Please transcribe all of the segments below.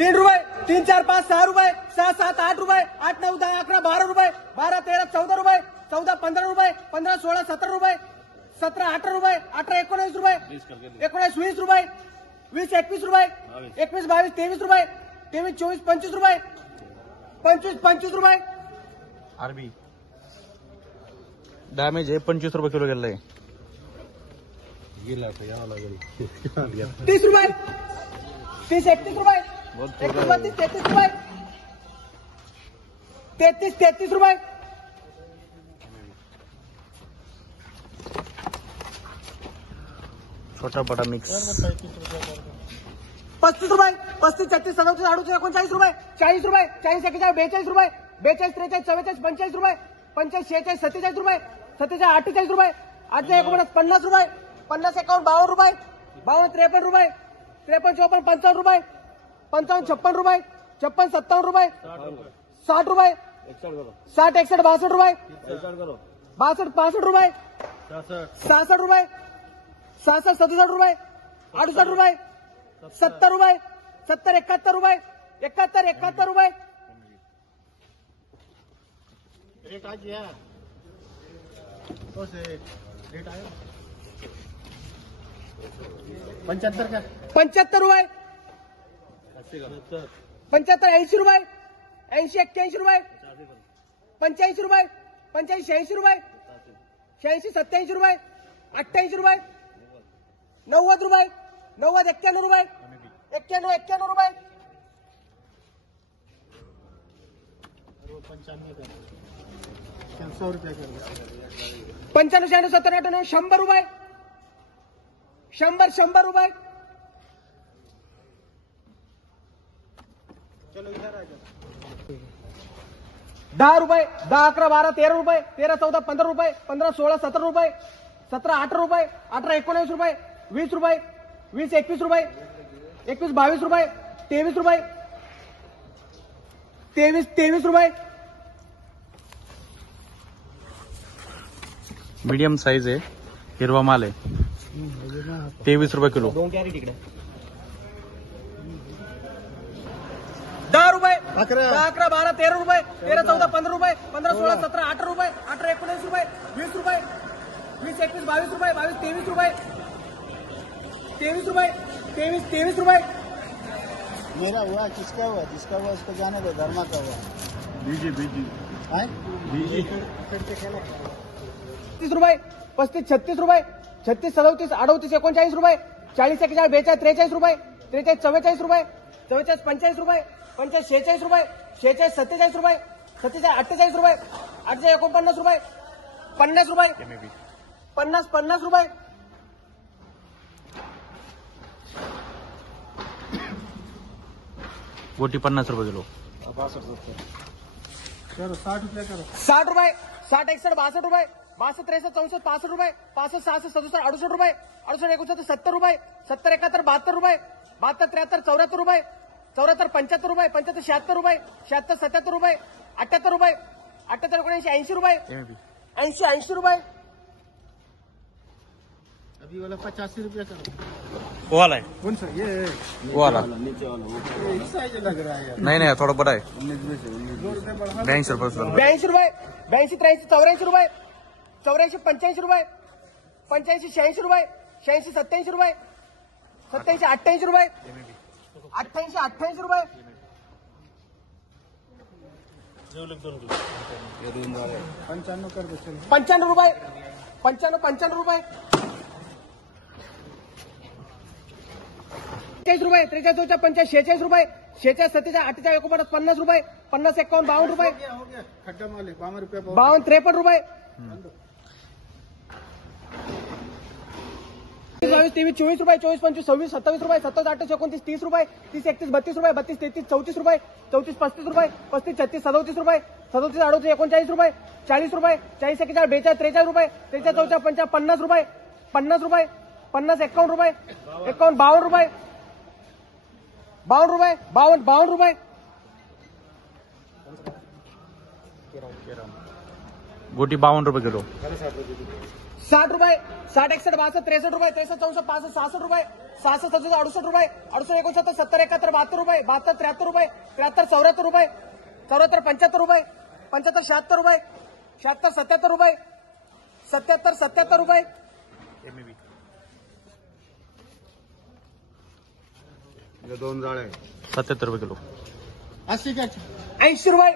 3 रुपये, 3, 4, 5, 6 रुपये, 6, 7, 8 रुपये, 8, 9, 10, 11, 12 रुपये, 12, 13, 14 रुपये, 14, 15 रुपये, 15, 16, 17 रुपये, 17, 18 रुपये, 18, 19 रुपये, 19, 20 रुपये, 20, 21 रुपये, 21, 22, 23 रुपये, 23, 24, 25 रुपये, 25 रुपये. आरबी डॅमेज आहे 25 रुपये किलो गेलाय. 30 रुपये, 30, 31 रुपये, 31, 32, 33 रुपये, 33 रुपये, छोटा बडा मिक्स 35 रुपये, 35, 36, 37, 38, 39 रुपये, 40 रुपये, 40, 41, 42 रुपये, 42, 43, 44, 45 रुपये, 45, 46, 47 रुपये, 47, 48 रुपये, 48, 50 रुपये, 50, 51, 52 रुपये, 52, 53 रुपये, 53, 54, 55 रुपये, 55, 56 रुपये, 56, 57 रुपये, 60 रुपये, 60, 61, 62 रुपये, 62, 65 रुपये, 66 रुपये, 66, 67 रुपये, 68 रुपये, 70 रुपये, 70, 71 रुपये, 71, 71 रुपये. रेट आज या तो से रेट आया 75 का 75 रुपये, 75, 80 रुपये, 80, 81 रुपये, 85 रुपये, 85, 86 रुपये, 86, 87 रुपये, 28 रुपये, 90 रुपये, 90, 91 रुपये, 91, 91 रुपये, 95 का 100 रुपये कर 95, 96, 97, 98, 100 रुपये, 100 रुपये. चलो इधर आ जाओ 10 रुपये, 10, 11, 12, 13 रुपये, 13, 14, 15 रुपये, 15, 16, 17 रुपये, 17, 18 रुपये, 18, 19 रुपये, 20 रुपये, 20, 21 रुपये, 21, 22 रुपये, 23 रुपये, 23 रुपये. मीडियम साईज आहे, हिरवा माल आहे. 23 रुपये किलो. 10 रुपये, 10, 11, 12, 13 रुपये, 13, 14, 15 रुपये, 15, 16, 17, 18 रुपये, 18, 19 रुपये, 20 रुपये, 20, 21, 22 रुपये, 22, 23 रुपये, 23 रुपये, 23 रुपये. मेरा हुआ किसका हुआ जिसका हुआ उसको जाने दो धर्मा का हुआ बीजी 30 रुपये, 35, 36 रुपये, 36, 37, 38, 39 रुपये, 40, 41, 42, 43 रुपये, 43, 44 रुपये, 44, 45 रुपये, 45, 46 रुपये, 46, 47 रुपये, 47, 48 रुपये, 48, 49 रुपये, 50 रुपये, 50 रुपये. गोटी 50 रुपये किलो. चलो 60 रुपये करो 60 रुपये, 60, 61, 62 रुपये, 62, 63, 64, 65 रुपये, 65, 66, 67, 68 रुपये, 68, 69, 70 रुपये, 70, 71, 72 रुपये, 72, 73, 74 रुपये, 74, 75 रुपये, 75, 76 रुपये, 76, 77 रुपये, 78 रुपये, 78, 79, 80 रुपये, 80 रुपये. अभी वाला 85 रुपये करो वो वाला है, कौन सा ये वो वाला नीचे वाला वो साइज लग रहा है यार नहीं थोड़ा बड़ा है. 2 रुपये बढ़ा 82 रुपये. 82 रुपये, 82, 83, 84 रुपये, 84, 85 रुपये, 85, 86 रुपये, 86, 87 रुपये, 87, 88 रुपये, 88, 88 रुपये. 95 कर दो चलो 95 रुपये, 95 रुपये, 43 रुपये, 43, 45, 46 रुपये, 46, 47, 48, 49, 50 रुपये, 50, 51, 52 रुपये, हो गया खड्डा माल है 52 रुपये 52, 53 रुपये, 22, 23, 24 रुपये, 24, 25, 26, 27 रुपये, 27, 28, 29, 30 रुपये, 30, 31, 32 रुपये, 32, 33, 34 रुपये, 34, 35 रुपये, 35, 36, 37 रुपये, 37, 38, 39 रुपये, 40 रुपये, 40, 41, 42, 43 रुपये, 43, 44, 50 रुपये, 50 रुपये, 50, 51 रुपये, 51, 52 रुपये, 52 रुपये, 52 रुपये. गोटी 52 रुपये किलो. 60 रुपये, 60 61 62 63 रुपये, 63 64 65 66 रुपये, 66 67 68 रुपये, 68 69 70 71 72 रुपये, 72 73 रुपये, 73 74 रुपये, 74 75 रुपये, 75 76 रुपये, 76 77 रुपये, 77 77 रुपये, दोन जाळे 77 रुपये किलो. 80 का 80 रुपये,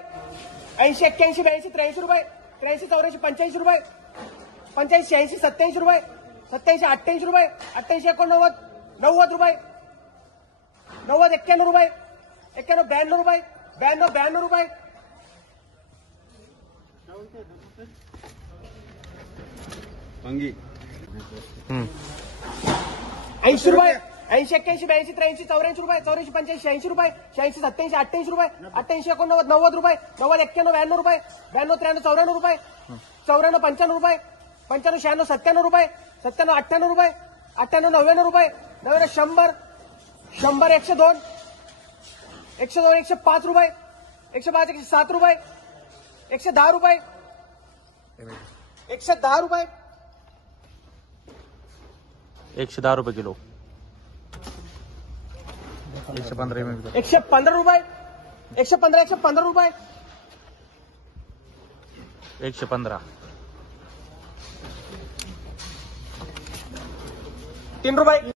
80 81 82 83 रुपये, 83 84 85 रुपये, 85 86 87 रुपये, 87 88 रुपये, 88 89 90 रुपये, 90 91 रुपये, 91 92 रुपये, 92 92 रुपये, पंगी 80 रुपये, 80 81 82 83 84 रुपये, 84 85 86 रुपये, 86 87 88 रुपये, 88 89 90 रुपये, 90 91 92 रुपये, 92 93 94 रुपये, 94 95 रुपये, 95 96 97 रुपये, 97 98 रुपये, 98 99 रुपये, 99 100 100 102 102 105 रुपये, 105 107 रुपये, 110 रुपये, 110 रुपये, 110 रुपये किलो. 115 mm. 115 रुपये, 115 रुपये, 115. 3 रुपये.